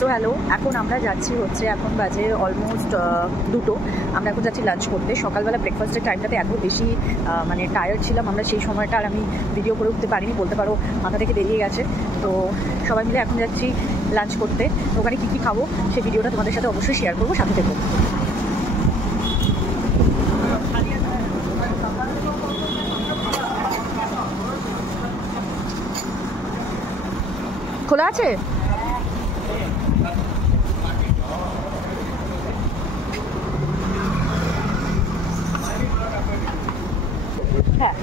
So hello, এখন আমরা যাচ্ছি হচ্ছে, এখন বাজে অলমোস্ট 2টো। আমরা এখন যাচ্ছি লাঞ্চ করতে। সকালবেলা ব্রেকফাস্টের টাইমটাতে এত বেশি মানে টায়ার্ড ছিলাম আমরা, সেই সময়টা আর আমি ভিডিও করে উঠতে পারিনি, বলতে পারো মাথা থেকে বেরিয়ে গেছে। তো সবাই মিলে এখন যাচ্ছি লাঞ্চ করতে। ওখানে কী কী খাবো সেই ভিডিওটা তোমাদের সাথে অবশ্যই শেয়ার করবো, সাথে থেকো। খোলা আছে? হ্যাঁ,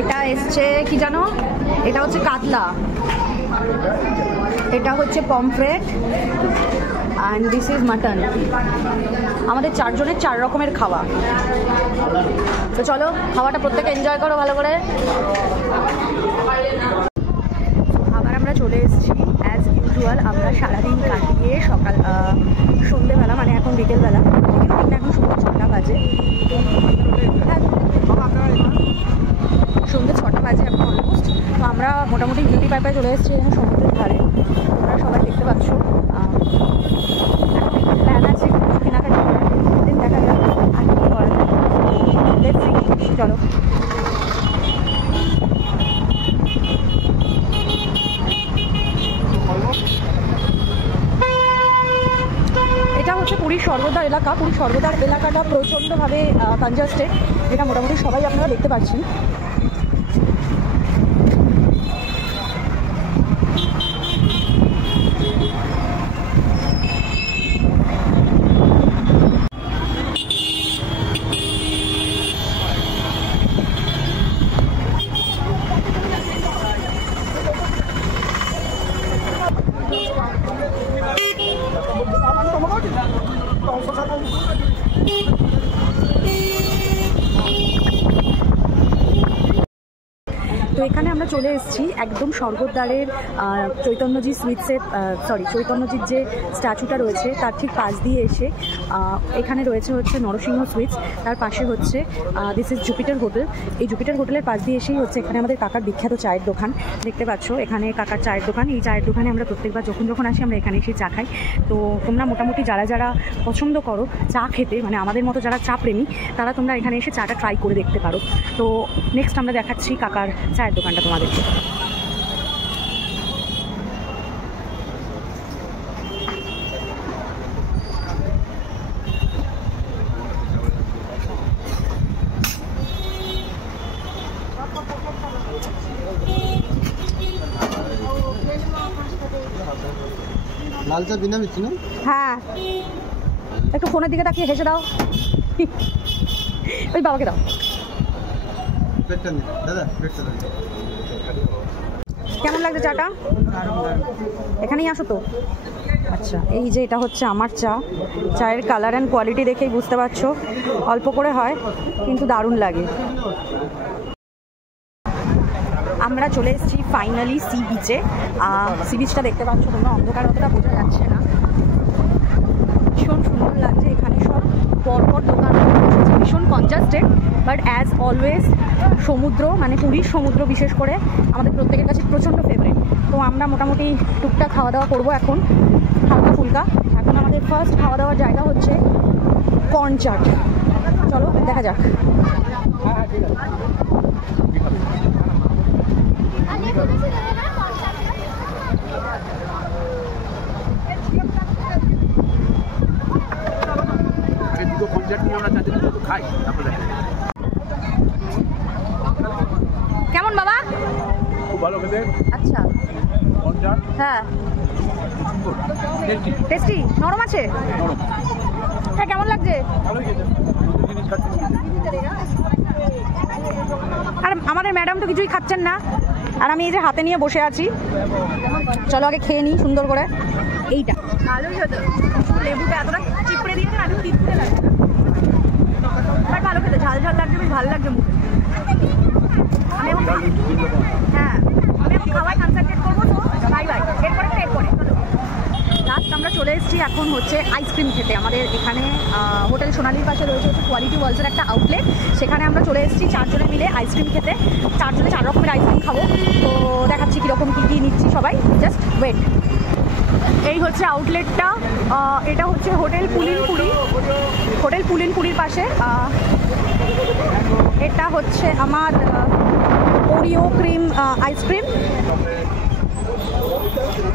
এটা এসছে কি জানো, এটা হচ্ছে কাতলা, এটা হচ্ছে pomfret, and this is mutton. আমাদের 4 জনের 4 রকমের খাওয়া। তো চলো খাওয়াটা প্রত্যেকে এনজয় করো ভালো করে। আবার আমরা চলে এসেছি অ্যাজ ইউজুয়াল। আমরা সারাদিন কাটিয়ে সকাল সন্ধ্যেবেলা, মানে এখন বিকেলবেলা, এখন সন্ধ্যে 6টা বাজে। সন্ধ্যে 6টা বাজে এখন অলমোস্ট। তো আমরা মোটামুটি বিউটি পাইপায় চলে এসেছি এখানে সমুদ্রের ধারে। তোমরা সবাই দেখতে পাচ্ছ। প্ল্যান আছে কেনাকাটি করার, দিন দেখা যাক আর কী করা যায়। চলো। এটা হচ্ছে পুরীর স্বর্গদ্বার এলাকা। পুরীর স্বর্গদ্বার এলাকাটা প্রচণ্ডভাবে কনজাস্টেড, এটা মোটামুটি সবাই আপনারা দেখতে পাচ্ছেন। তো এখানে আমরা চলে এসেছি একদম স্বর্গদ্বারের চৈতন্যজি সুইটসের চৈতন্যজির যে স্ট্যাচুটা রয়েছে তার ঠিক পাশ দিয়ে এসে এখানে রয়েছে হচ্ছে নরসিংহ সুইটস, তার পাশে হচ্ছে দিস ইজ জুপিটার হোটেল। এই জুপিটার হোটেলের পাশ দিয়ে এসেই হচ্ছে এখানে আমাদের কাকার বিখ্যাত চায়ের দোকান। দেখতে পাচ্ছ এখানে কাকার চায়ের দোকান। এই চায়ের দোকানে আমরা প্রত্যেকবার যখন আসি আমরা এখানে এসে চা খাই। তো তোমরা মোটামুটি যারা পছন্দ করো চা খেতে, মানে আমাদের মতো যারা চা প্রেমী, তারা তোমরা এখানে এসে চাটা ট্রাই করে দেখতে পারো। তো নেক্সট আমরা দেখাচ্ছি কাকার চায়ের দোকানটা তোমাদেরকে। লাল চা বিনা মিষ্টি না? হ্যাঁ, একটু ফোনের দিকে তাকিয়ে হেসে দাও। ওই বাবাকে দাও। কেমন লাগছে চাটা? এখানেই আসো তো। আচ্ছা, এই যে এটা হচ্ছে আমার চা। চায়ের কালার অ্যান্ড কোয়ালিটি দেখেই বুঝতে পারছো, অল্প করে হয় কিন্তু দারুণ লাগে। আমরা চলে এসেছি ফাইনালি সি বিচে। সি বিচটা দেখতে পাচ্ছ তোমরা, অন্ধকার অতটা বোঝা যাচ্ছে না। ভীষণ সুন্দর লাগছে। এখানে সব পরপর দোকান বসেছে, ভীষণ কনজাস্টেড, বাট অ্যাজ অলওয়েজ সমুদ্র, মানে পুরীর সমুদ্র বিশেষ করে আমাদের প্রত্যেকের কাছে প্রচণ্ড ফেভারিট। তো আমরা মোটামুটি টুকটাক খাওয়া দাওয়া করবো এখন, হালকা ফুলকা। এখন আমাদের ফার্স্ট খাওয়া দাওয়ার জায়গা হচ্ছে কর্ন চাট। চলো দেখা যাক। কেমন বাবা? খুব ভালো খেতে। আচ্ছা, হ্যাঁ, টেস্টি, নরম আছে। হ্যাঁ, কেমন লাগছে? আর আমাদের ম্যাডাম তো কিছুই খাচ্ছেন না, আর আমি এই যে হাতে নিয়ে বসে আছি। চলো আগে খেয়ে নিই সুন্দর করে। এইটা ভালোই হতো, লেবুটা এতটা চিপড়ে দিয়েছে, আর তিতকুটে লাগছে, বাট ভালো খেতে, ঝাল ঝাল লাগছে, বেশ ভালো লাগছে মুখে। আমি এখন হ্যাঁ, আমি এখন খাওয়াই কনসেন্ট্রেট করবো। তো বাই বাই, এরপরে লাস্ট আমরা চলে এসেছি এখন হচ্ছে আইসক্রিম খেতে। আমাদের এখানে হোটেল সোনালির পাশে রয়েছে হচ্ছে কোয়ালিটি ওয়ার্ল্ডসের একটা আউটলেট, সেখানে আমরা চলে এসেছি 4 জনে মিলে আইসক্রিম খেতে। 4 জনে 4 রকমের আইসক্রিম খাবো, তো দেখাচ্ছি কীরকম কী কী নিচ্ছি সবাই, জাস্ট ওয়েট। এই হচ্ছে আউটলেটটা, এটা হচ্ছে হোটেল পুলিনপুরির পাশে। এটা হচ্ছে আমার ওরিও ক্রিম আইসক্রিম।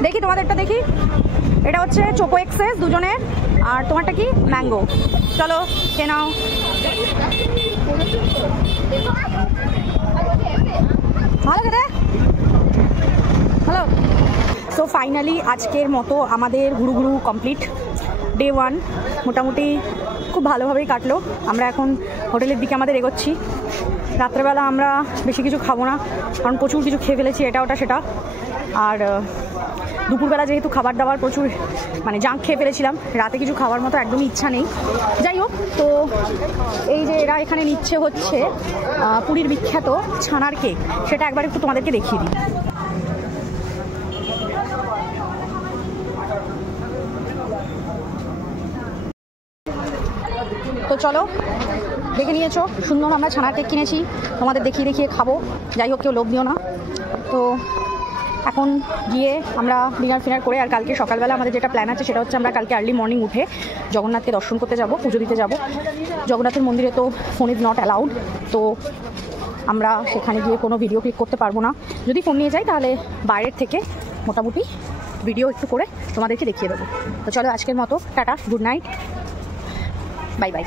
দেখি তোমাদেরটা দেখি, এটা হচ্ছে চোকো এক্সেস 2 জনের, আর তোমারটা কি ম্যাঙ্গো। চলো খেয়ে নাও। ভালো খেতে, হ্যালো। সো ফাইনালি আজকের মতো আমাদের ঘুরু কমপ্লিট। ডে 1 মোটামুটি খুব ভালোভাবেই কাটলো। আমরা এখন হোটেলের দিকে আমাদের এগোচ্ছি। রাত্রেবেলা আমরা বেশি কিছু খাবো না, কারণ প্রচুর কিছু খেয়ে ফেলেছি, এটা ওটা সেটা। আর দুপুরবেলা যেহেতু খাবার দাবার প্রচুর মানে জাঙ্ক খেয়ে ফেলেছিলাম, রাতে কিছু খাওয়ার মতো একদমই ইচ্ছা নেই। যাই হোক, তো এই যে এরা এখানে নিচ্ছে হচ্ছে পুরীর বিখ্যাত ছানার কেক, সেটা একবার একটু তোমাদেরকে দেখিয়ে দিই। তো চলো, দেখে নিয়েছো সুন্দর আমরা ছানার কেক কিনেছি, তোমাদের দেখিয়ে খাবো। যাই হোক, কেউ লোভ দিও না। তো এখন গিয়ে আমরা ডিনার করে, আর কালকে সকালবেলা আমাদের যেটা প্ল্যান আছে সেটা হচ্ছে আমরা কালকে আর্লি মর্নিং উঠে জগন্নাথকে দর্শন করতে যাব, পুজো দিতে যাব। জগন্নাথের মন্দিরে তো ফোন ইজ নট অ্যালাউড, তো আমরা সেখানে গিয়ে কোনো ভিডিও ক্লিক করতে পারবো না। যদি ফোন নিয়ে যাই তাহলে বাইরের থেকে মোটামুটি ভিডিও একটু করে তোমাদেরকে দেখিয়ে দেবো। তো চলো, আজকের মতো tata, good night, bye bye.